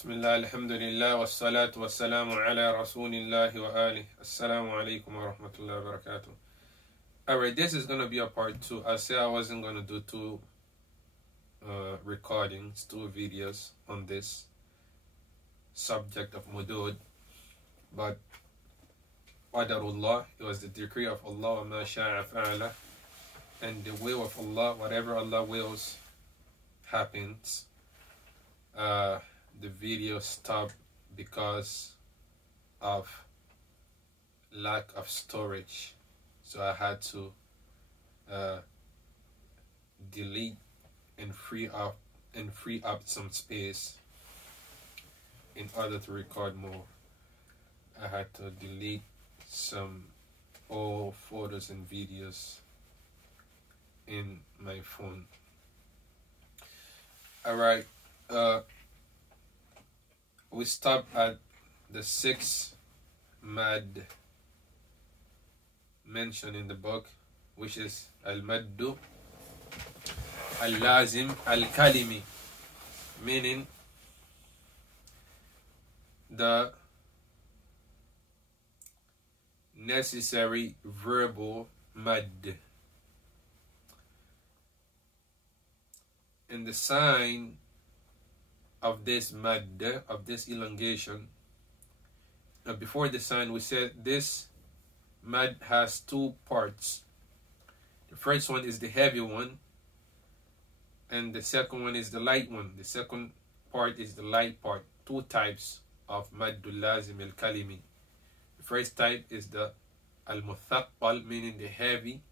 Bismillah, alhamdulillah, wassalatu wassalamu ala rasulillahi wa alihi. Assalamu alaikum wa rahmatullahi wa barakatuh. Alright, this is going to be a part 2. I said I wasn't going to do two recordings, two videos on this subject of Mudood, but qadarullah, it was the decree of Allah, wa ma sha'a fa'ala, and the will of Allah, whatever Allah wills happens. The video stopped because of lack of storage, so I had to delete and free up some space in order to record more. I had to delete some old photos and videos in my phone. Alright, we stopped at the 6th mad mentioned in the book, which is al-maddu al-lazim al-kalimi, meaning the necessary verbal mad. And the sign of this mad, of this elongation, before the sign we said this mad has two parts. The first one is the heavy one, and the second one is the light one. The second part is the light part. Two types of maddul lazim al-kalimi. The first type is the al-muthaqqal, meaning the heavy,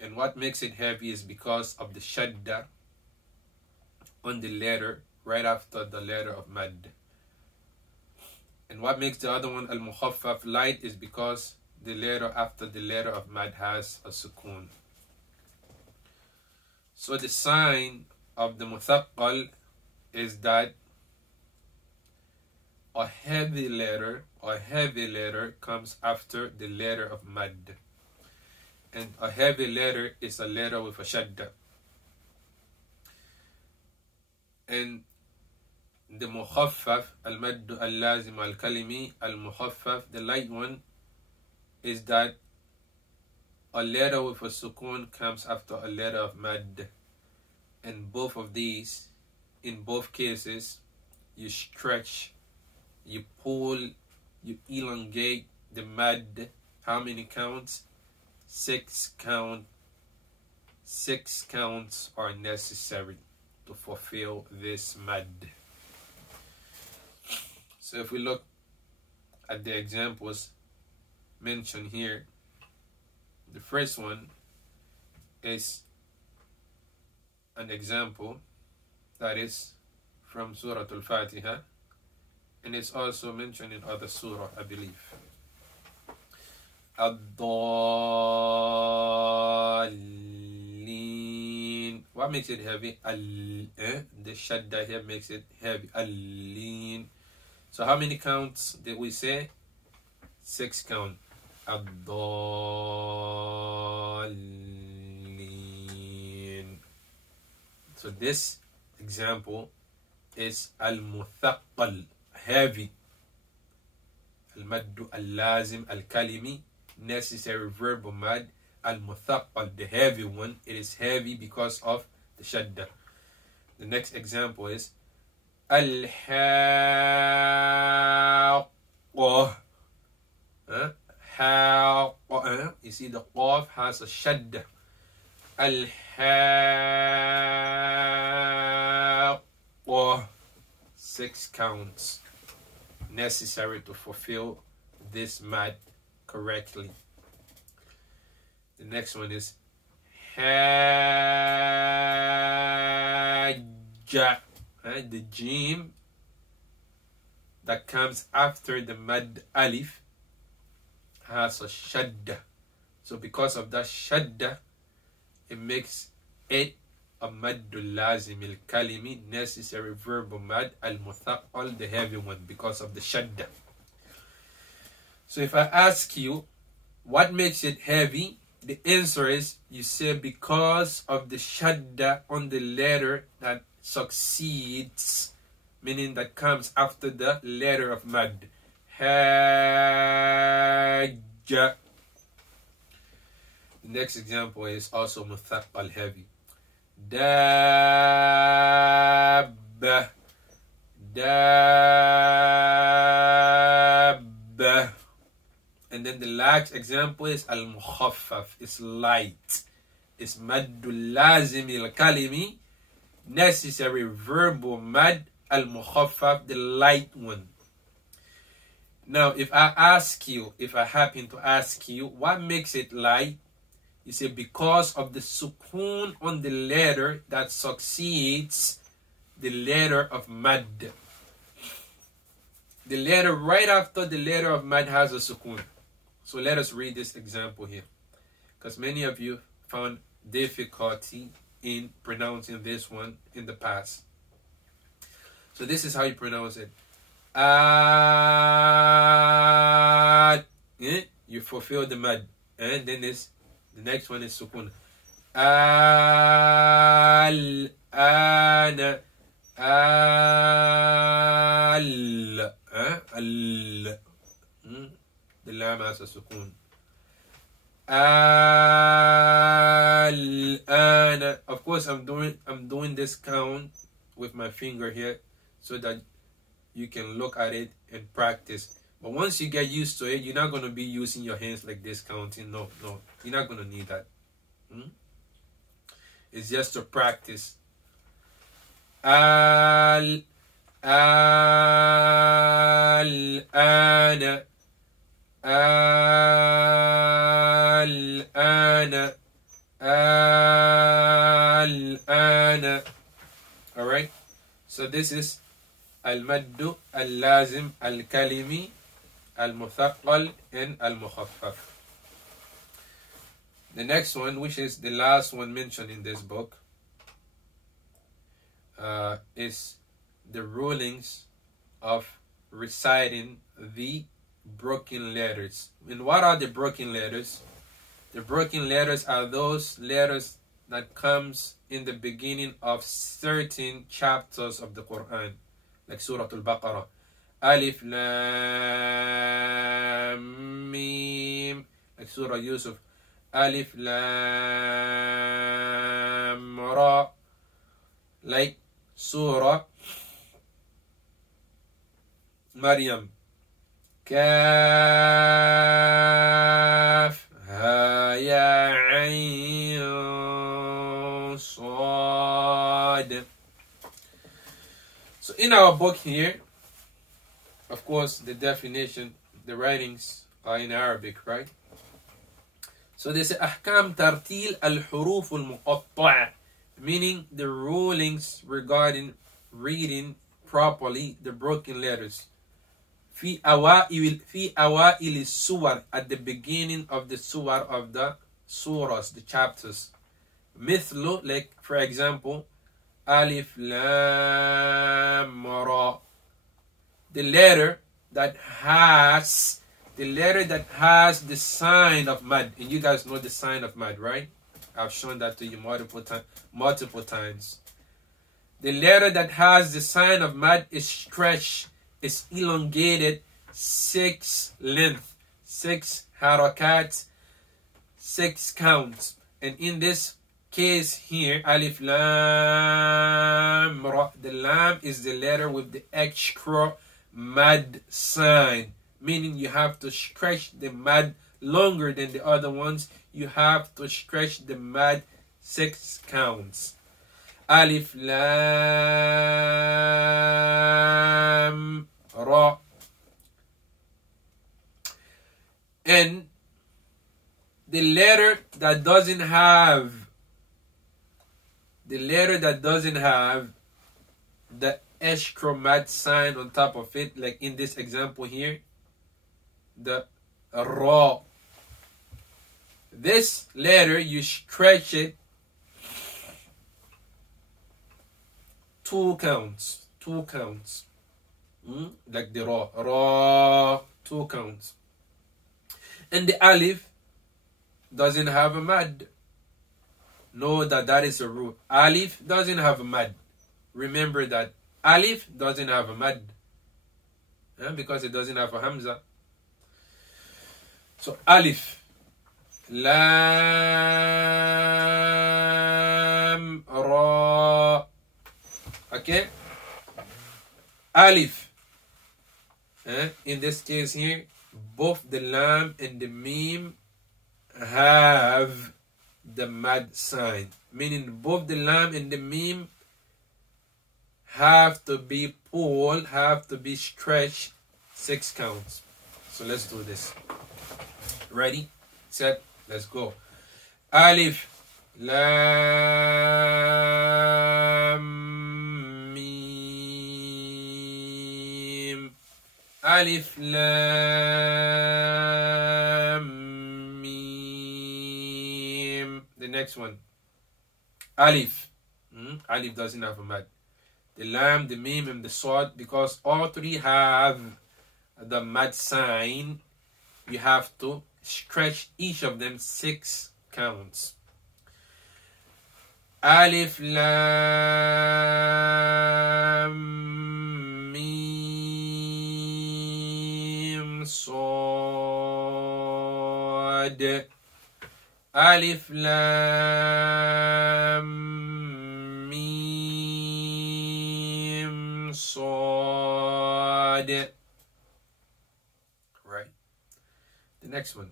and what makes it heavy is because of the shadda on the letter right after the letter of mad. And what makes the other one al-mukhaffaf light is because the letter after the letter of mad has a sukoon. So the sign of the muthaqqal is that a heavy letter comes after the letter of mad. And a heavy letter is a letter with a shadda. And the mukhaffaf, al-maddu al-lazim al-kalimi, al-mukhaffaf, the light one, is that a letter with a sukoon comes after a letter of mad. And both of these, in both cases, you stretch, you pull, you elongate the mad. How many counts? 6 counts. 6 counts are necessary to fulfill this mad. So if we look at the examples mentioned here, the first one is an example that is from Surah Al-Fatiha, and it's also mentioned in other surah, I believe. Ad-dallin. What makes it heavy? The shadda here makes it heavy. Al-lin. So how many counts did we say? 6 count. Ad-dallin. So this example is al-muthaqqal, heavy. Al-maddu al-lazim al-kalimi, necessary verbal mad. Al-muthaqqal, the heavy one, it is heavy because of the shadda. The next example is al-haqqa. You see the qaf has a shadda. Al-haqqa, 6 counts necessary to fulfill this mad correctly. The next one is hajja. The jim that comes after the mad alif has a shadda. So because of that shadda, it makes it a maddul lazim al-kalimi, necessary verbal mad, al-muthaqqal, the heavy one, because of the shadda. So if I ask you, what makes it heavy? The answer is, you say because of the shadda on the letter that succeeds meaning that comes after the letter of mad. Hajja. The next example is also muthaqqal, heavy. Dabba. Dabba. And then the last example is al-mukhaffaf. It's light. It's maddul lazim al-kalimi, necessary verbal mad, al-mukhaffaf, the light one. Now, if I happen to ask you, what makes it light? You say, because of the sukoon on the letter that succeeds the letter of mad. The letter right after the letter of mad has a sukoon. So let us read this example here, because many of you found difficulty in pronouncing this one in the past. So this is how you pronounce it. You fulfill the mad, and then the next one is sukun. Al-ana. The lam has a sukun. Al-ana. Of course, I'm doing this count with my finger here so that you can look at it and practice. But once you get used to it, you're not going to be using your hands like this counting. No, you're not going to need that. It's just to practice. Al-ana. Al-ana. Al-ana. Alright? So this is al-maddu, al-lazim, al-kalimi, al-muthaqqal, and al-mukhaffaf. The next one, which is the last one mentioned in this book, is the rulings of reciting the broken letters. And what are the broken letters? The broken letters are those letters that comes in the beginning of certain chapters of the Quran, like Surah Al-Baqarah. Alif Lam Mim, like Surah Yusuf. Alif Lam Ra, like Surah Maryam. Kaf Ha Ya Ayn Sad. So in our book here, of course, the definition, the writings are in Arabic, right? So they say Ahkam Tartil al-Huruf al-Muqatta'a, meaning the rulings regarding reading properly the broken letters. Fi awa'il suwar, at the beginning of the suwar of the surahs, the chapters. Mithlu, like for example, Alif Lam Ra, the letter that has the sign of mad. And you guys know the sign of mad, right? I've shown that to you multiple times. The letter that has the sign of mad is stretched, is elongated, 6 length, 6 harakat, 6 counts. And in this case here, Alif Lam Ra, the lam is the letter with the extra mad sign, meaning you have to stretch the mad longer than the other ones. You have to stretch the mad 6 counts. Alif Lam Ra. And the letter that doesn't have the extra mad sign on top of it, like in this example here, the Ra. This letter, you stretch it 2 counts. Like the Ra, 2 counts. And the Alif doesn't have a mad. Know that is a rule. Alif doesn't have a mad. Remember that. Alif doesn't have a mad because it doesn't have a hamza. So alif, lam, ra. Okay? Alif. In this case here, both the lam and the mim have the mad sign, meaning both the lam and the mim have to be pulled, have to be stretched 6 counts. So let's do this. Ready, set, let's go. Alif, lam, mim. Alif, lam, mim. The next one. Alif. Alif doesn't have a mad. The lam, the mim, and the swad, because all three have the mad sign, you have to stretch each of them 6 counts. Alif, lam, mim, swad. Alif, lam, mim, swad. Right. The next one.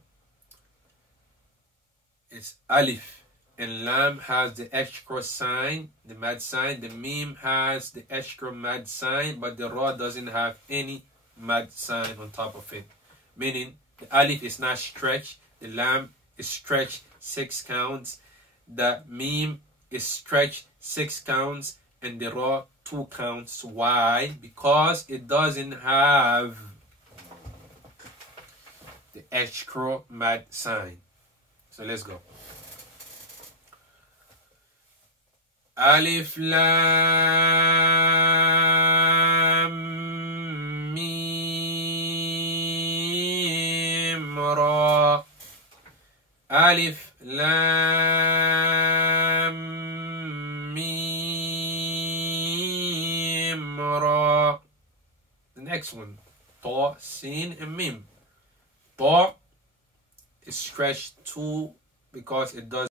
It's alif, and lam has the extra sign, the mad sign. The mim has the extra mad sign, but the ra doesn't have any mad sign on top of it. Meaning the alif is not stretched, the lam is stretched 6 counts, the mim is stretched 6 counts, and the ra 2 counts. Why? Because it doesn't have the extra mad sign. So let's go. Alif, lam, mim, ra. Alif, lam, mim, ra. The next one. Ta, sin, and mim. Ta is stretched 2 because it does